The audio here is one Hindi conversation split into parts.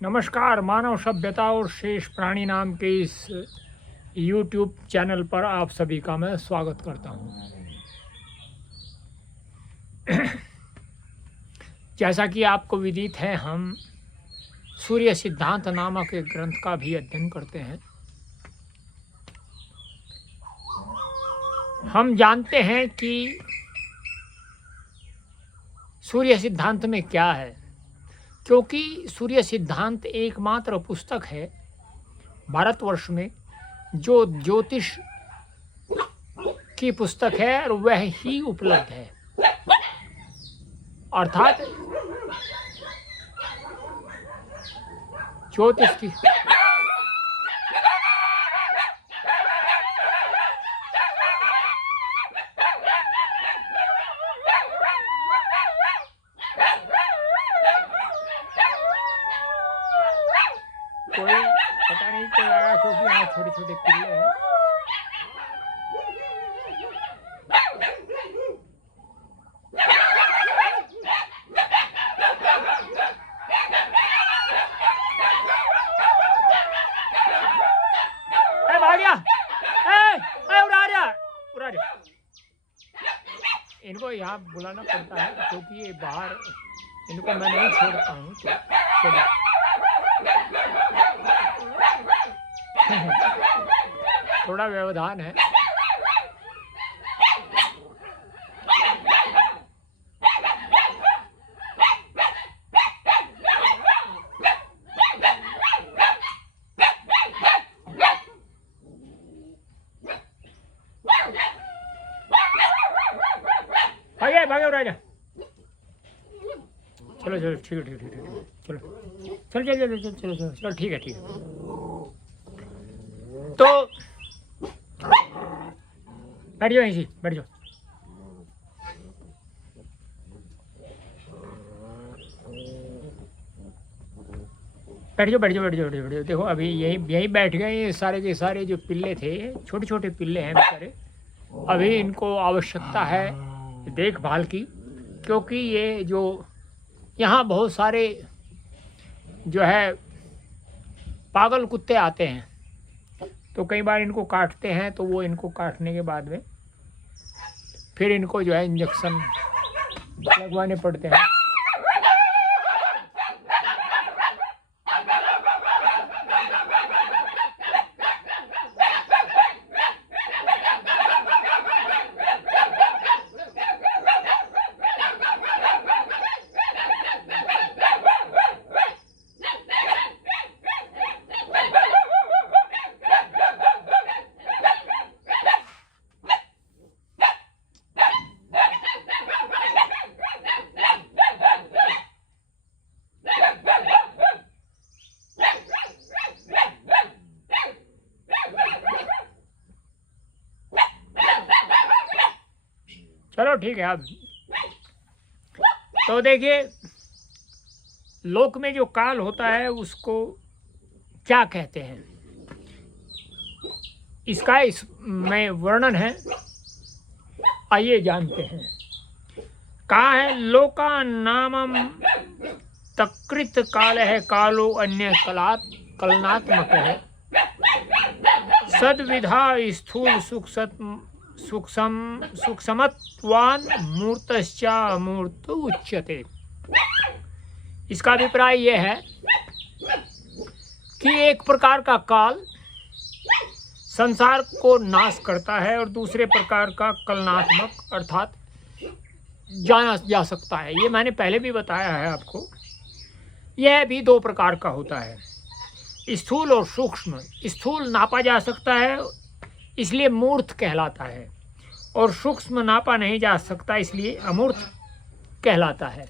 नमस्कार। मानव सभ्यता और शेष प्राणी नाम के इस YouTube चैनल पर आप सभी का मैं स्वागत करता हूं। जैसा कि आपको विदित है, हम सूर्य सिद्धांत नामक एक ग्रंथ का भी अध्ययन करते हैं। हम जानते हैं कि सूर्य सिद्धांत में क्या है, क्योंकि सूर्य सिद्धांत एकमात्र पुस्तक है भारतवर्ष में जो ज्योतिष की पुस्तक है और वह ही उपलब्ध है। अर्थात ज्योतिष की कोई पता नहीं कोई आया, क्योंकि यहाँ छोटे छोटे पिल्ले हैं। भाग गया, उड़ा रहा। इनको यहाँ बुलाना पड़ता है क्योंकि ये बाहर, इनको मैं नहीं छोड़ता हूँ। थोड़ा व्यवधान है। भागे राजा। चलो ठीक है। चलो ठीक है। तो बैठ जाओ, यहीं बैठ जाओ। बैठ जाओ। देखो अभी यहीं बैठ गए। ये सारे के सारे जो पिल्ले थे, छोटे छोटे पिल्ले हैं बेचारे। अभी इनको आवश्यकता है देखभाल की, क्योंकि ये जो यहाँ बहुत सारे जो है पागल कुत्ते आते हैं, तो कई बार इनको काटते हैं। तो वो इनको काटने के बाद में फिर इनको जो है इंजेक्शन लगवाने पड़ते हैं। चलो ठीक है। अब तो देखिए, लोक में जो काल होता है उसको क्या कहते हैं, इसका इसमें वर्णन है। आइए जानते हैं। कहा है, लोका नामम तकृत काल है, कालो अन्य कलनात्मक है। सद्विधा स्थूल सूक्ष्मत्वान् मूर्तश्चा अमूर्त उच्यते। इसका अभिप्राय यह है कि एक प्रकार का काल संसार को नाश करता है और दूसरे प्रकार का कलनात्मक अर्थात जाना जा सकता है। ये मैंने पहले भी बताया है आपको। यह भी दो प्रकार का होता है, स्थूल और सूक्ष्म। स्थूल नापा जा सकता है इसलिए मूर्त कहलाता है, और सूक्ष्म नापा नहीं जा सकता इसलिए अमूर्त कहलाता है।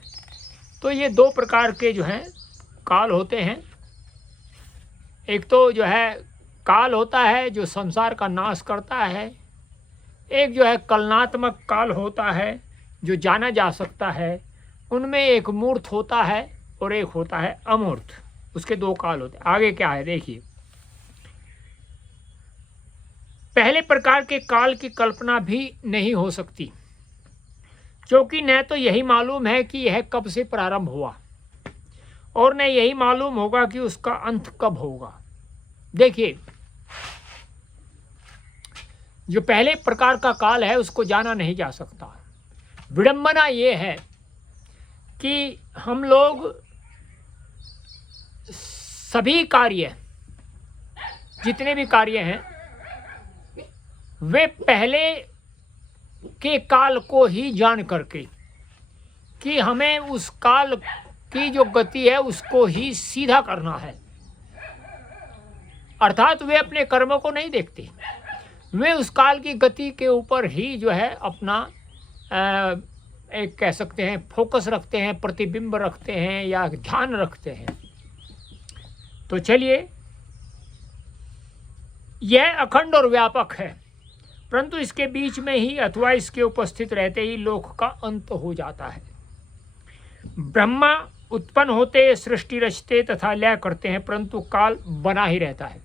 तो ये दो प्रकार के जो हैं काल होते हैं। एक तो जो है काल होता है जो संसार का नाश करता है, एक जो है कलनात्मक काल होता है जो जाना जा सकता है। उनमें एक मूर्त होता है और एक होता है अमूर्त। उसके दो काल होते हैं। आगे क्या है देखिए। पहले प्रकार के काल की कल्पना भी नहीं हो सकती, क्योंकि न तो यही मालूम है कि यह कब से प्रारंभ हुआ और न यही मालूम होगा कि उसका अंत कब होगा। देखिए, जो पहले प्रकार का काल है उसको जाना नहीं जा सकता। विडंबना ये है कि हम लोग सभी कार्य, जितने भी कार्य हैं, वे पहले के काल को ही जान करके कि हमें उस काल की जो गति है उसको ही सीधा करना है, अर्थात वे अपने कर्मों को नहीं देखते, वे उस काल की गति के ऊपर ही जो है अपना एक कह सकते हैं फोकस रखते हैं, प्रतिबिंब रखते हैं या ध्यान रखते हैं। तो चलिए, यह अखंड और व्यापक है, परंतु इसके बीच में ही अथवा इसके उपस्थित रहते ही लोक का अंत हो जाता है। ब्रह्मा उत्पन्न होते, सृष्टि रचते तथा लय करते हैं, परंतु काल बना ही रहता है।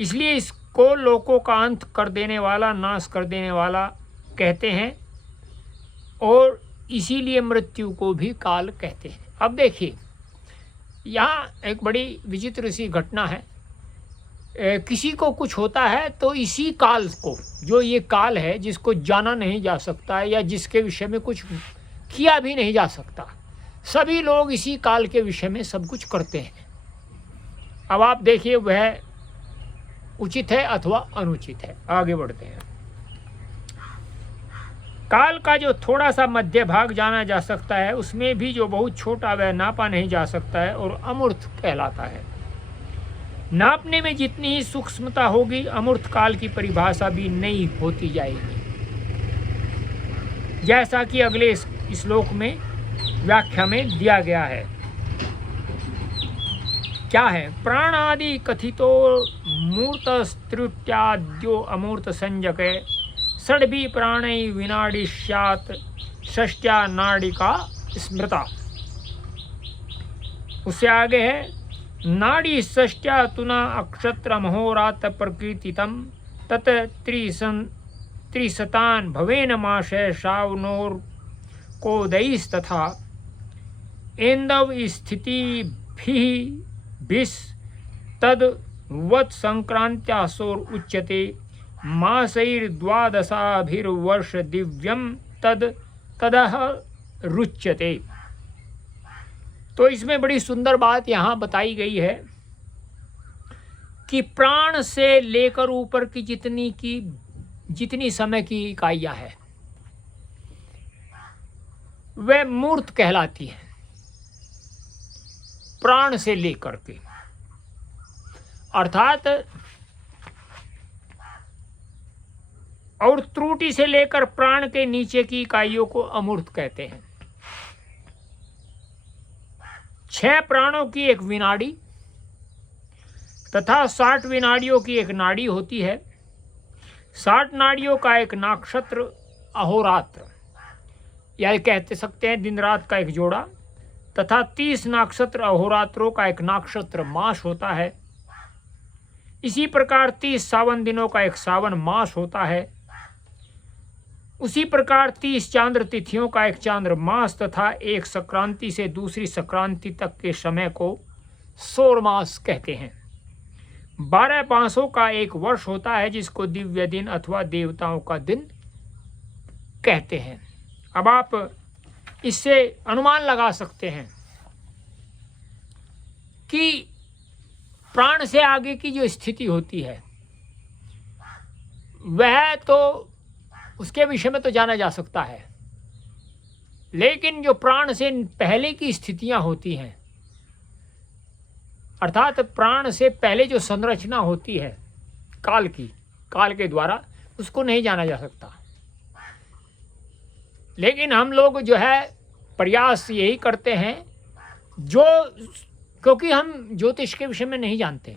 इसलिए इसको लोकों का अंत कर देने वाला, नाश कर देने वाला कहते हैं, और इसीलिए मृत्यु को भी काल कहते हैं। अब देखिए, यहाँ एक बड़ी विचित्र सी घटना है। किसी को कुछ होता है तो इसी काल को, जो ये काल है जिसको जाना नहीं जा सकता है या जिसके विषय में कुछ किया भी नहीं जा सकता, सभी लोग इसी काल के विषय में सब कुछ करते हैं। अब आप देखिए वह उचित है अथवा अनुचित है। आगे बढ़ते हैं। काल का जो थोड़ा सा मध्य भाग जाना जा सकता है, उसमें भी जो बहुत छोटा वह नापा नहीं जा सकता है और अमूर्त कहलाता है। नापने में जितनी ही सूक्ष्मता होगी, अमूर्त काल की परिभाषा भी नई होती जाएगी, जैसा कि अगले श्लोक में व्याख्या में दिया गया है। क्या है? प्राण आदि कथितो मूर्त स्त्रुट्याद्यो अमूर्त संजके षड्भी प्राणै विनाडिष्यात् षष्ट्या नाडिका स्मृता। उससे आगे है नाड़ी षष्ट्या तुना अक्षत्र महोरात प्रकृतितम तत त्रिशतान भवेन माशय शावनोर कोदईस्तथा एन्दव स्थिति भिस तद वत् संक्रांत्यासोर उच्यते मासैर्द्वादशाभिर्वर्ष दिव्यम तद तदह रुच्यते। तो इसमें बड़ी सुंदर बात यहाँ बताई गई है कि प्राण से लेकर ऊपर की जितनी समय की इकाइयाँ है वह मूर्त कहलाती है। प्राण से लेकर के, अर्थात और त्रुटि से लेकर प्राण के नीचे की इकाइयों को अमूर्त कहते हैं। 6 प्राणों की एक विनाड़ी तथा 60 विनाड़ियों की एक नाड़ी होती है। 60 नाड़ियों का एक नक्षत्र अहोरात्र, या कहते सकते हैं दिन रात का एक जोड़ा, तथा 30 नक्षत्र अहोरात्रों का एक नक्षत्र मास होता है। इसी प्रकार 30 सावन दिनों का एक सावन मास होता है। उसी प्रकार 30 चांद्र तिथियों का एक चांद्र मास तथा एक संक्रांति से दूसरी संक्रांति तक के समय को सौर मास कहते हैं। 12 पांसों का एक वर्ष होता है, जिसको दिव्य दिन अथवा देवताओं का दिन कहते हैं। अब आप इससे अनुमान लगा सकते हैं कि प्राण से आगे की जो स्थिति होती है वह तो उसके विषय में तो जाना जा सकता है, लेकिन जो प्राण से पहले की स्थितियां होती हैं, अर्थात प्राण से पहले जो संरचना होती है काल की, काल के द्वारा, उसको नहीं जाना जा सकता। लेकिन हम लोग जो है प्रयास यही करते हैं, क्योंकि हम ज्योतिष के विषय में नहीं जानते,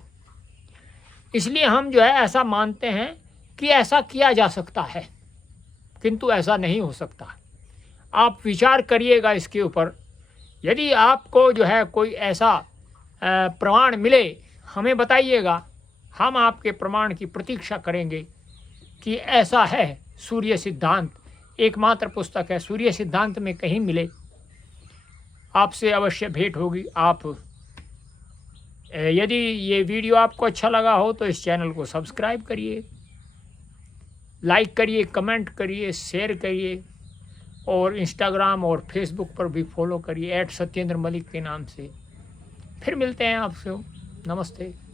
इसलिए हम जो है ऐसा मानते हैं कि ऐसा किया जा सकता है, किंतु ऐसा नहीं हो सकता। आप विचार करिएगा इसके ऊपर। यदि आपको जो है कोई ऐसा प्रमाण मिले, हमें बताइएगा, हम आपके प्रमाण की प्रतीक्षा करेंगे कि ऐसा है। सूर्य सिद्धांत एकमात्र पुस्तक है, सूर्य सिद्धांत में कहीं मिले आपसे अवश्य भेंट होगी। आप यदि ये वीडियो आपको अच्छा लगा हो तो इस चैनल को सब्सक्राइब करिए, लाइक करिए, कमेंट करिए, शेयर करिए और इंस्टाग्राम और फेसबुक पर भी फॉलो करिए @सत्येंद्र मलिक के नाम से। फिर मिलते हैं आपसे। नमस्ते।